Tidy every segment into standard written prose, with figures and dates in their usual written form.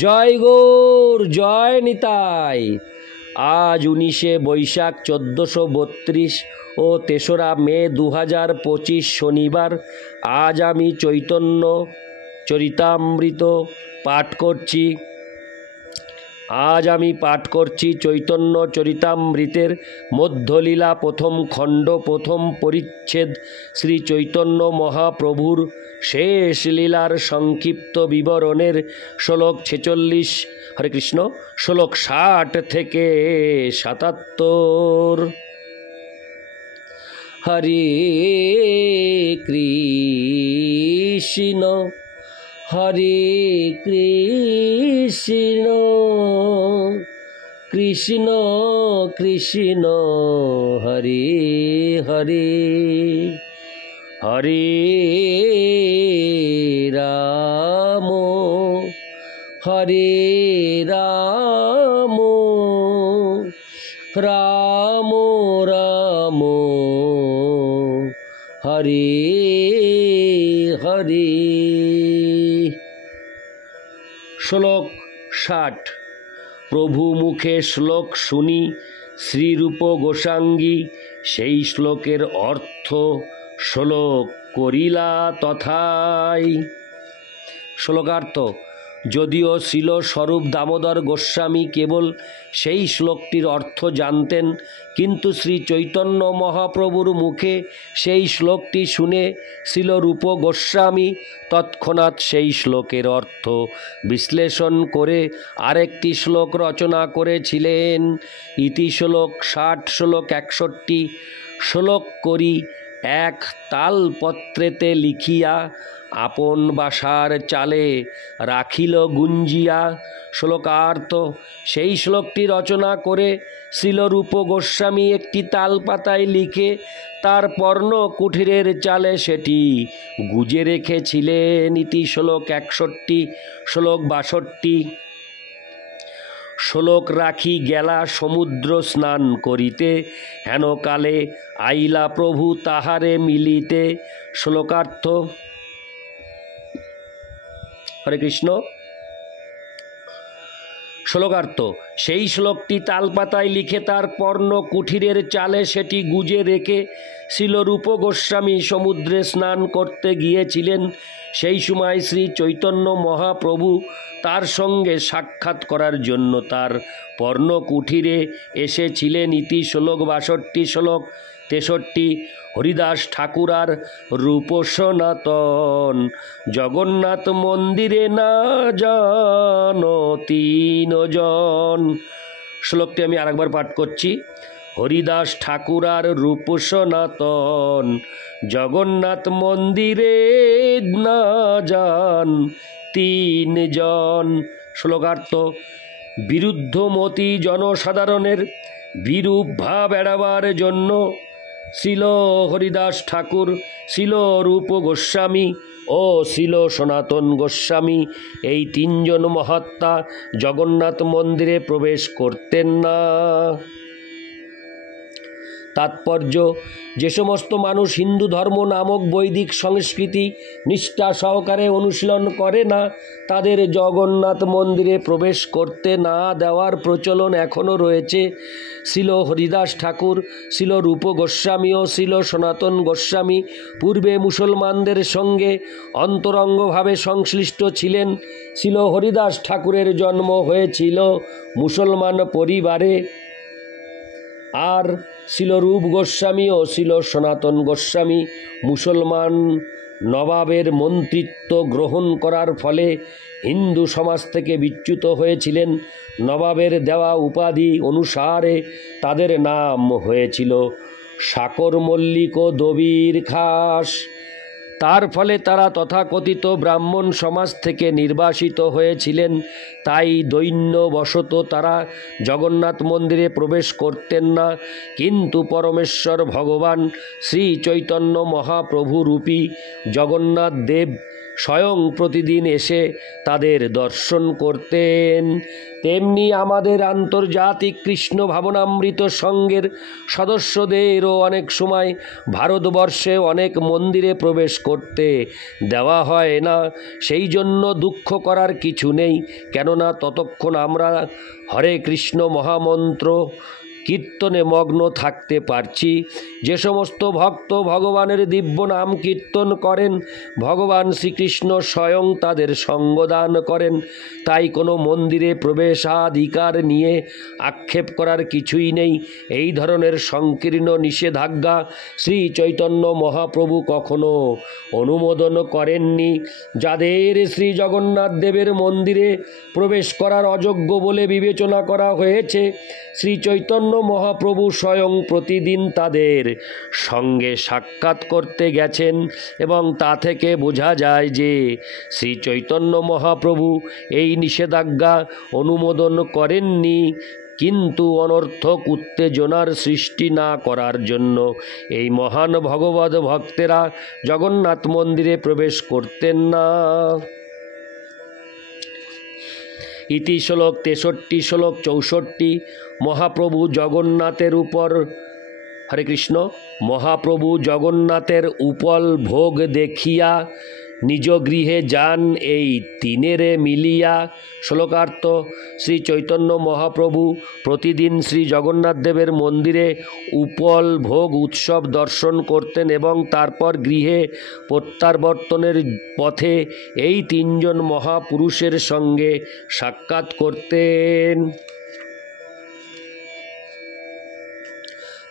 জয় গৌর, জয় নিতাই। আজ 19শে বৈশাখ 1432 ও 3রা মে 2025 শনিবার। আজ আমি চৈতন্য চরিতামৃত পাঠ করছি। চৈতন্য চরিতামৃতের মধ্যলীলা প্রথম খণ্ড, প্রথম পরিচ্ছেদ। শ্রী চৈতন্য মহাপ্রভুর শেষ লীলার সংক্ষিপ্ত বিবরণের শ্লোক 46, হরে কৃষ্ণ, শ্লোক 60 থেকে 77। হরে কৃষ্ণ হরে কৃষ্ণ কৃষ্ণ কৃষ্ণ হরে হরে, হরে রাম হরে রাম, রাম রাম হরে হরে। শ্লোক 60। প্রভু মুখে শ্লোক শুনি শ্রীরূপ গোসাঙ্গী, সেই শ্লোকের অর্থ শ্লোক করিলা তথাই। শ্লোকার্থ: যদিও শিল স্বরূপ দামোদর গোস্বামী কেবল সেই শ্লোকটির অর্থ জানতেন, কিন্তু শ্রী চৈতন্য মহাপ্রভুর মুখে সেই শ্লোকটি শুনে শিল রূপ গোস্বামী তৎক্ষণাৎ সেই শ্লোকের অর্থ বিশ্লেষণ করে আরেকটি শ্লোক রচনা করেছিলেন। ইতি শ্লোক 60, শ্লোক 61। শ্লোক করি এক তালপত্রেতে লিখিয়া, আপন বাসার চালে রাখিল গুঞ্জিয়া। শ্লোকার্থ: সেই শ্লোকটি রচনা করে শিলরূপ গোস্বামী একটি তালপাতায় লিখে তার পর্ণ কুঠিরের চালে সেটি গুজে রেখেছিলেন। ইতি শ্লোক 61। শ্লোক 62। শ্লোক রাখি গেলা সমুদ্র স্নান করিতে, হেনকালে আইলা প্রভু তাহারে মিলিতে। শ্লোকার্থ: হরে কৃষ্ণ। শ্লোকার্থ: সেই শ্লোকটি তালপাতায় লিখে তার পর্ণ কুঠিরের চালে সেটি গুজে রেখে শিলরূপ গোস্বামী সমুদ্রে স্নান করতে গিয়েছিলেন। সেই সময় শ্রী চৈতন্য মহাপ্রভু তার সঙ্গে সাক্ষাৎ করার জন্য তার পর্ণ কুঠিরে এসেছিলেন। ইতি শ্লোক 62। শ্লোক 63। হরিদাস ঠাকুর আর রূপ সনাতন, জগন্নাথ মন্দিরে না যান তিনজন। শ্লোকটি আমি আরেকবার পাঠ করছি। হরিদাস ঠাকুর আর রূপ সনাতন, জগন্নাথ মন্দিরে না যান তিনজন। শ্লোকার্থ: বিরুদ্ধমতি জনসাধারণের বিরূপ ভাব এড়াবার জন্য শিল হরিদাস ঠাকুর, শিল রূপ গোস্বামী ও শিল সনাতন গোস্বামী এই তিনজন মহাত্মা জগন্নাথ মন্দিরে প্রবেশ করতেন না। তাৎপর্য: যে সমস্ত মানুষ হিন্দু ধর্ম নামক বৈদিক সংস্কৃতি নিষ্ঠা সহকারে অনুশীলন করে না, তাদের জগন্নাথ মন্দিরে প্রবেশ করতে না দেওয়ার প্রচলন এখনও রয়েছে। শিল হরিদাস ঠাকুর, শিল রূপ গোস্বামী ও শিল সনাতন গোস্বামী পূর্বে মুসলমানদের সঙ্গে অন্তরঙ্গভাবে সংশ্লিষ্ট ছিলেন। শিল হরিদাস ঠাকুরের জন্ম হয়েছিল মুসলমান পরিবারে, আর শিলরূপ গোস্বামী ও শিল সনাতন গোস্বামী মুসলমান নবাবের মন্ত্রিত্ব গ্রহণ করার ফলে হিন্দু সমাজ থেকে বিচ্যুত হয়েছিলেন। নবাবের দেওয়া উপাধি অনুসারে তাদের নাম হয়েছিল সাকর মল্লিক ও দবির খাস। তার ফলে তারা তথাকথিত ব্রাহ্মণ সমাজ থেকে নির্বাসিত হয়েছিলেন। তাই দৈন্যবশত তারা জগন্নাথ মন্দিরে প্রবেশ করতেন না। কিন্তু পরমেশ্বর ভগবান শ্রী চৈতন্য মহাপ্রভু রূপী জগন্নাথ দেব স্বয়ং প্রতিদিন এসে তাদের দর্শন করতেন। তেমনি আমাদের আন্তর্জাতিক কৃষ্ণ ভাবনামৃত সংঘের সদস্যদেরও অনেক সময় ভারতবর্ষে অনেক মন্দিরে প্রবেশ করতে দেওয়া হয় না। সেই জন্য দুঃখ করার কিছু নেই, কেননা ততক্ষণ আমরা হরে কৃষ্ণ মহামন্ত্র কীর্তনে মগ্ন থাকতে পারছি। যে সমস্ত ভক্ত ভগবানের দিব্য নাম কীর্তন করেন, ভগবান শ্রীকৃষ্ণ স্বয়ং তাদের সঙ্গদান করেন। তাই কোনো মন্দিরে প্রবেশাধিকার নিয়ে আক্ষেপ করার কিছুই নেই। এই ধরনের সংকীর্ণ নিষেধাজ্ঞা শ্রী চৈতন্য মহাপ্রভু কখনো অনুমোদন করেননি। যাদের শ্রী জগন্নাথ দেবের মন্দিরে প্রবেশ করার অযোগ্য বলে বিবেচনা করা হয়েছে, শ্রী চৈতন্য মহাপ্রভু স্বয়ং প্রতিদিন তাদের সঙ্গে সাক্ষাৎ করতে গেছেন এবং তা থেকে বোঝা যায় যে শ্রী চৈতন্য মহাপ্রভু এই নিষেধাজ্ঞা অনুমোদন করেননি। কিন্তু অনর্থক উত্তেজনার সৃষ্টি না করার জন্য এই মহান ভগবদ ভক্তেরা জগন্নাথ মন্দিরে প্রবেশ করতেন না। ইতি শ্লোক 63 শ্লোক 64। মহাপ্রভু জগন্নাথের উপর হরে কৃষ্ণ মহাপ্রভু জগন্নাথের উপল ভোগ দেখিয়া নিজ গৃহে যান এই তিনেরে মিলিয়া। শ্লোকার্থ: শ্রী চৈতন্য মহাপ্রভু প্রতিদিন শ্রী জগন্নাথ দেবের মন্দিরে উপল ভোগ উৎসব দর্শন করতেন এবং তারপর গৃহে প্রত্যাবর্তনের পথে এই তিনজন মহাপুরুষের সঙ্গে সাক্ষাৎ করতেন।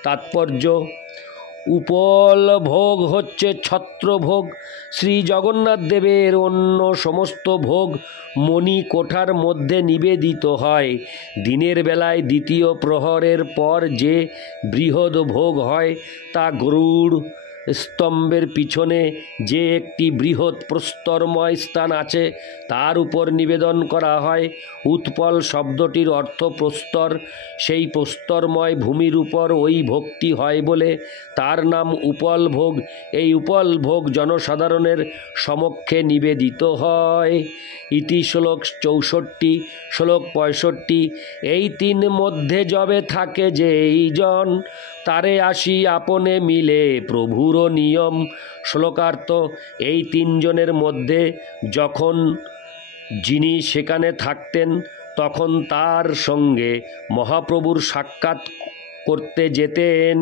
তাৎপর্য: উপল ভোগ হচ্ছে ছত্রভোগ। শ্রী জগন্নাথ দেবের অন্য সমস্ত ভোগ মণি কোঠার মধ্যে নিবেদিত হয়। দিনের বেলায় দ্বিতীয় প্রহরের পর যে বৃহৎ ভোগ হয় তা গরুড় স্তম্ভের পিছনে যে একটি বৃহৎ প্রস্তরময় স্থান আছে তার উপর নিবেদন করা হয়। উৎপল শব্দটির অর্থ প্রস্তর। সেই প্রস্তরময় ভূমির উপর ওই ভোগটি হয় বলে তার নাম উপল ভোগ। এই উপল ভোগ জনসাধারণের সমক্ষে নিবেদিত হয়। ইতি শ্লোক 64 শ্লোক 65। এই তিন মধ্যে যবে থাকে যেই জন, তারে আসি আপনে মিলে প্রভুর নিয়ম। শ্লোকার্থ: এই তিনজনের মধ্যে যখন যিনি সেখানে থাকতেন তখন তার সঙ্গে মহাপ্রভুর সাক্ষাৎ করতে যেতেন।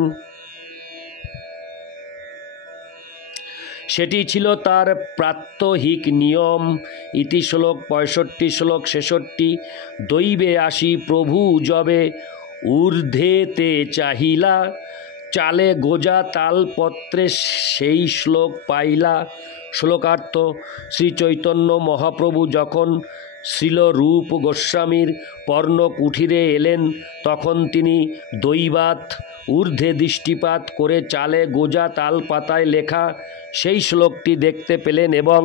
সেটি ছিল তার প্রাত্যহিক নিয়ম। ইতি শ্লোক 65 শ্লোক 66। দৈবে আসি প্রভু যবে ঊর্ধ্বেতে চাহিলা, চালে গোজা তালপত্রে সেই শ্লোক পাইলা। শ্লোকার্থ: শ্রী চৈতন্য মহাপ্রভু যখন শ্রীল রূপ গোস্বামীর পর্ণ কুঠিরে এলেন তখন তিনি দৈবাত ঊর্ধ্বে দৃষ্টিপাত করে চালে গোজা তালপাতায় লেখা সেই শ্লোকটি দেখতে পেলেন এবং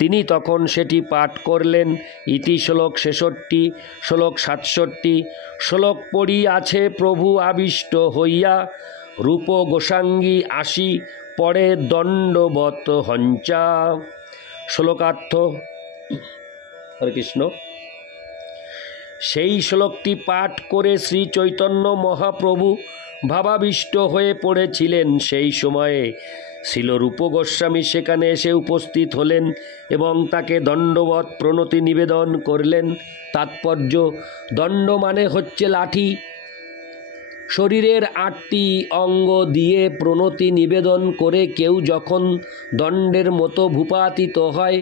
তিনি তখন সেটি পাঠ করলেন। ইতি শ্লোক 66 শ্লোক 67। শ্লোক পড়ি আছে প্রভু আবিষ্ট হইয়া, রূপ গোসাঙ্গী আসি পড়ে দণ্ডবত হঞ্চা। শ্লোকার্থ: হরে কৃষ্ণ। সেই শ্লোকটি পাঠ করে শ্রী চৈতন্য মহাপ্রভু ভাবাবিষ্ট হয়ে পড়েছিলেন। সেই সময়ে শ্রীল রূপ গোস্বামী সেখানে এসে উপস্থিত হলেন এবং তাকে দণ্ডবত প্রণতি নিবেদন করলেন। তাৎপর্য: দণ্ড মানে হচ্ছে লাঠি। শরীরের 8টি অঙ্গ দিয়ে প্রণতি নিবেদন করে কেউ যখন দণ্ডের মতো ভূপাতিত হয়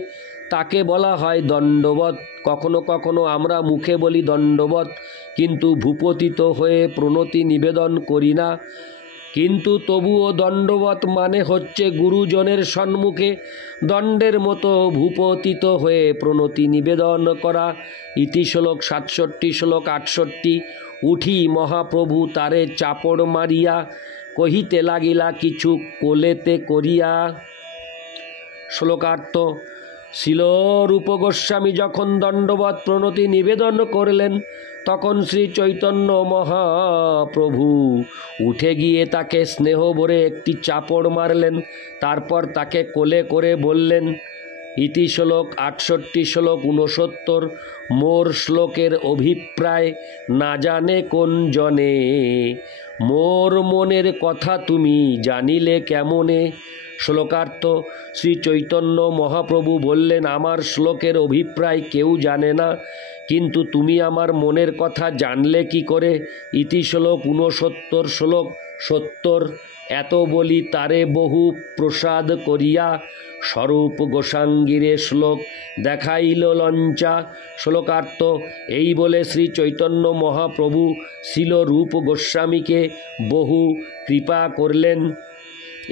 তাকে বলা হয় দণ্ডবত। কখনো কখনো আমরা মুখে বলি দণ্ডবত, কিন্তু ভূপতিত হয়ে প্রণতি নিবেদন করি না। কিন্তু তবুও দণ্ডবত মানে হচ্ছে গুরুজনের সম্মুখে দণ্ডের মতো ভূপতিত হয়ে প্রণতি নিবেদন করা। ইতি শ্লোক 67 শ্লোক 68। উঠি মহাপ্রভু তারে চাপড় মারিয়া, কহিতে লাগিলা কিছু কোলেতে করিয়া। শ্লোকার্থ: শ্রীল রূপ গোস্বামী যখন দণ্ডবত প্রণতি নিবেদন করলেন তখন শ্রী চৈতন্য মহাপ্রভু উঠে গিয়ে তাকে স্নেহ ভরে একটি চাপড় মারলেন। তারপর তাকে কোলে করে বললেন, ইতি শ্লোক 68 শ্লোক 69 মোর শ্লোকের অভিপ্রায় না জানে কোন জনে, মোর মনের কথা তুমি জানিলে কেমনে। শ্লোকার্থ, শ্রী চৈতন্য মহাপ্রভু বললেন, আমার শ্লোকের অভিপ্রায় কেউ জানে না, কিন্তু তুমি আমার মনের কথা জানলে কি করে। ইতি শ্লোক 69 শ্লোক 70 এত বলি তারে বহু প্রসাদ করিয়া, স্বরূপ গোসাঙ্গীরে শ্লোক দেখাইল লঞ্চা। শ্লোকার্থ, এই বলে শ্রী চৈতন্য মহাপ্রভু শিল রূপ গোস্বামীকে বহু কৃপা করলেন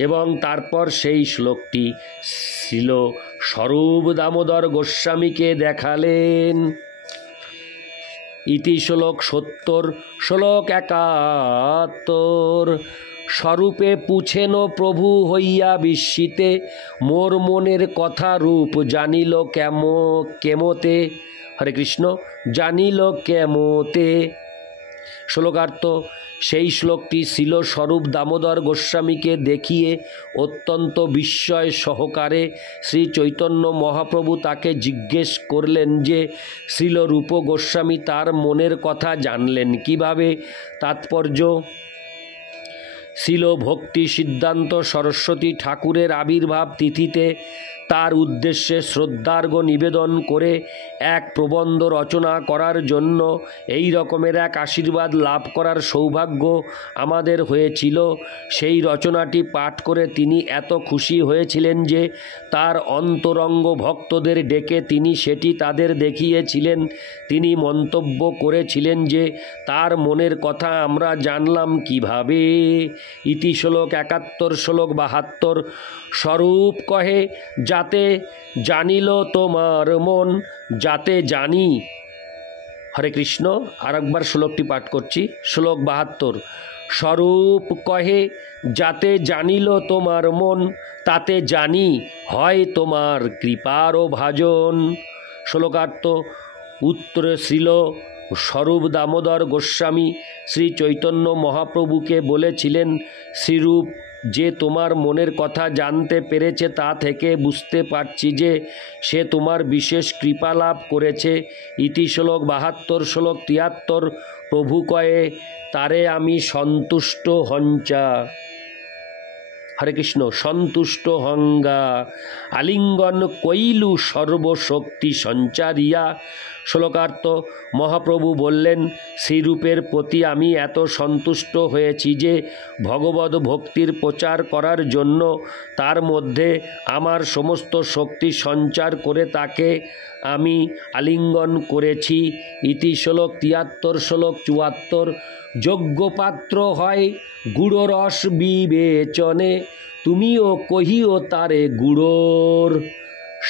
এবং তারপর সেই শ্লোকটি শিল স্বরূপ দামোদর গোস্বামীকে দেখালেন। ইতি শ্লোক 70 শ্লোক 71 স্বরূপে পুছেন প্রভু হইয়া বিস্মিতে, মোর মনের কথা রূপ জানিল কেমতে। হরে কৃষ্ণ, জানিল কেমতে। শ্লোকার্থ, সেই শ্লোকটি ছিল স্বরূপ দামোদর গোস্বামীকে দেখিয়ে অত্যন্ত বিস্ময় সহকারে শ্রী চৈতন্য মহাপ্রভু তাকে জিজ্ঞেস করলেন যে শ্রীল রূপ গোস্বামী তার মনের কথা জানলেন কিভাবে। তাৎপর্য, শিল ভক্তি সিদ্ধান্ত সরস্বতী ঠাকুরের আবির্ভাব তিথিতে তার উদ্দেশ্যে শ্রদ্ধার্ঘ্য নিবেদন করে এক প্রবন্ধ রচনা করার জন্য এই রকমের এক আশীর্বাদ লাভ করার সৌভাগ্য আমাদের হয়েছিল। সেই রচনাটি পাঠ করে তিনি এত খুশি হয়েছিলেন যে তার অন্তরঙ্গ ভক্তদের ডেকে তিনি সেটি তাদের দেখিয়েছিলেন। তিনি মন্তব্য করেছিলেন যে তার মনের কথা আমরা জানলাম কিভাবে। ইতি শ্লোক 71 শ্লোক 72 স্বরূপ কহে, যাতে জানিল তোমার মন, যাতে জানি। হরে কৃষ্ণ, আরেকবার শ্লোকটি পাঠ করছি। শ্লোক 72 স্বরূপ কহে, যাতে জানিল তোমার মন, তাতে জানি হয় তোমার কৃপারও ভাজন। শ্লোকার্থ, উত্তরে শ্রীল স্বরূপ দামোদর গোস্বামী শ্রী চৈতন্য মহাপ্রভুকে বলেছিলেন, শ্রীরূপ যে তোমার মনের কথা জানতে পেরেছে তা থেকে বুঝতে পারছি যে সে তোমার বিশেষ কৃপা লাভ করেছে। ইতি শ্লোক 72 শ্লোক 73 প্রভু কয়ে, তারে আমি সন্তুষ্ট হঞ্চা। হরে কৃষ্ণ, সন্তুষ্ট হঙ্গা আলিঙ্গন কইলু সর্বশক্তি সঞ্চারিয়া। শ্লোকার্থ, মহাপ্রভু বললেন, শ্রীরূপের প্রতি আমি এত সন্তুষ্ট হয়েছি যে ভগবদ ভক্তির প্রচার করার জন্য তার মধ্যে আমার সমস্ত শক্তি সঞ্চার করে তাকে আমি আলিঙ্গন করেছি। ইতি শ্লোক 73 শ্লোক 74 যোগ্য পাত্র হয় গুড় রস বিবেচনে, তুমিও কহিও তারে গুড়োর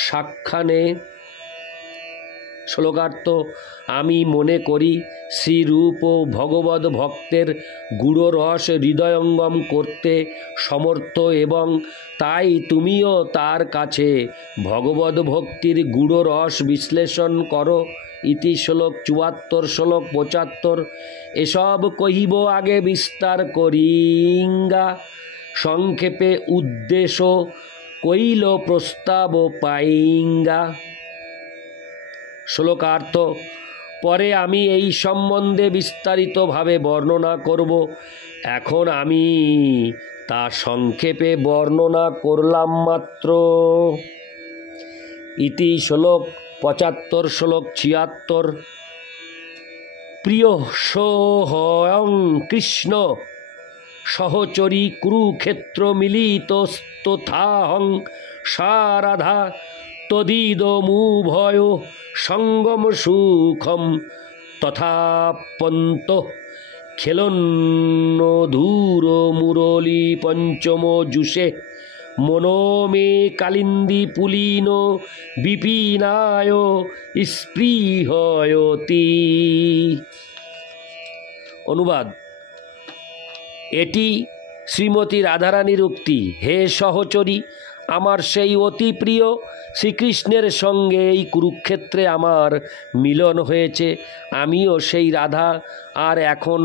সাক্ষানে। শ্লোকার্থ, আমি মনে করি শ্রীরূপ ও ভগবদ ভক্তের গুড় রস হৃদয়ঙ্গম করতে সমর্থ এবং তাই তুমিও তার কাছে ভগবদ ভক্তির গুড় রস বিশ্লেষণ করো। ইতি শ্লোক 74 শ্লোক 75 এসব কহিব আগে বিস্তার করিঙ্গা, সংক্ষেপে উদ্দেশ্য কইল প্রস্তাব পাইঙ্গা। শ্লোকার্থ, পরে আমি এই সম্বন্ধে বিস্তারিতভাবে বর্ণনা করব, এখন আমি তা সংক্ষেপে বর্ণনা করলাম মাত্র। ইতি শ্লোক 75 শ্লোক 76 প্রিয় সোহং কৃষ্ণ সহচরী কুরুক্ষেত্র মিলিত স্তোথাহং সারাধা তদিদমুভয় সঙ্গম সুখম তথাপন্ত খেলন্ন ধূর মুরলী পঞ্চম জুষে মনোমে কালিন্দী পুলিন বিপিনায় স্পৃহয়তি। অনুবাদ, এটি শ্রীমতী রাধারানীর উক্তি। হে সহচরী, আমার সেই অতি প্রিয় শ্রীকৃষ্ণের সঙ্গে এই কুরুক্ষেত্রে আমার মিলন হয়েছে। আমিও সেই রাধা, আর এখন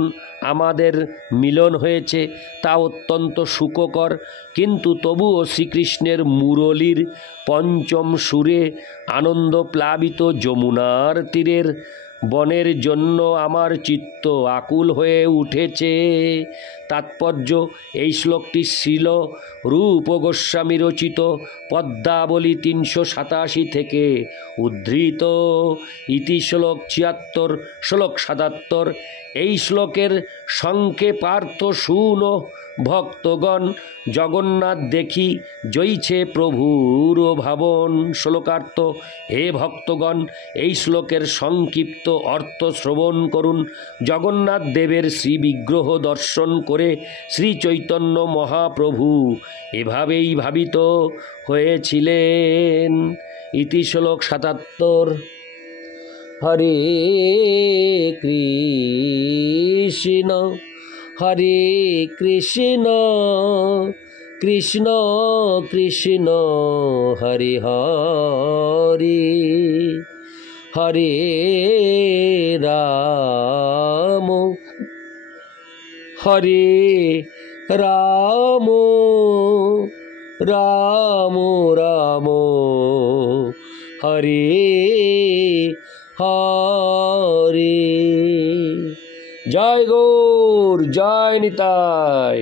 আমাদের মিলন হয়েছে, তা অত্যন্ত সুখকর। কিন্তু তবুও শ্রীকৃষ্ণের মুরলীর পঞ্চম সুরে আনন্দ প্লাবিত যমুনার তীরের বনের জন্য আমার চিত্ত আকুল হয়ে উঠেছে। তাৎপর্য: এই শ্লোকটি শ্রীল রূপ গোস্বামী রচিত পদ্মাবলী 387 থেকে উদ্ধৃত। ইতি শ্লোক 76, শ্লোক 77। এই শ্লোকের সংক্ষেপার্থ শুনো ভক্তগণ। জগন্নাথ দেখি জইছে প্রভুর ভাবন। শ্লোকার্থ: হে ভক্তগণ, এই শ্লোকের সংক্ষিপ্ত অর্থ শ্রবণ করুন। জগন্নাথ দেবের শ্রীবিগ্রহ দর্শন করে শ্রী চৈতন্য মহাপ্রভু এভাবেই ভাবিত হয়েছিলেন। ইতি শ্লোক 77। হরে কৃষ্ণ হরে কৃষ্ণ কৃষ্ণ কৃষ্ণ হরে হরে হরে রাম হরে রাম রাম রাম হরে হরে। জয় গৌর, জয় নিতাই।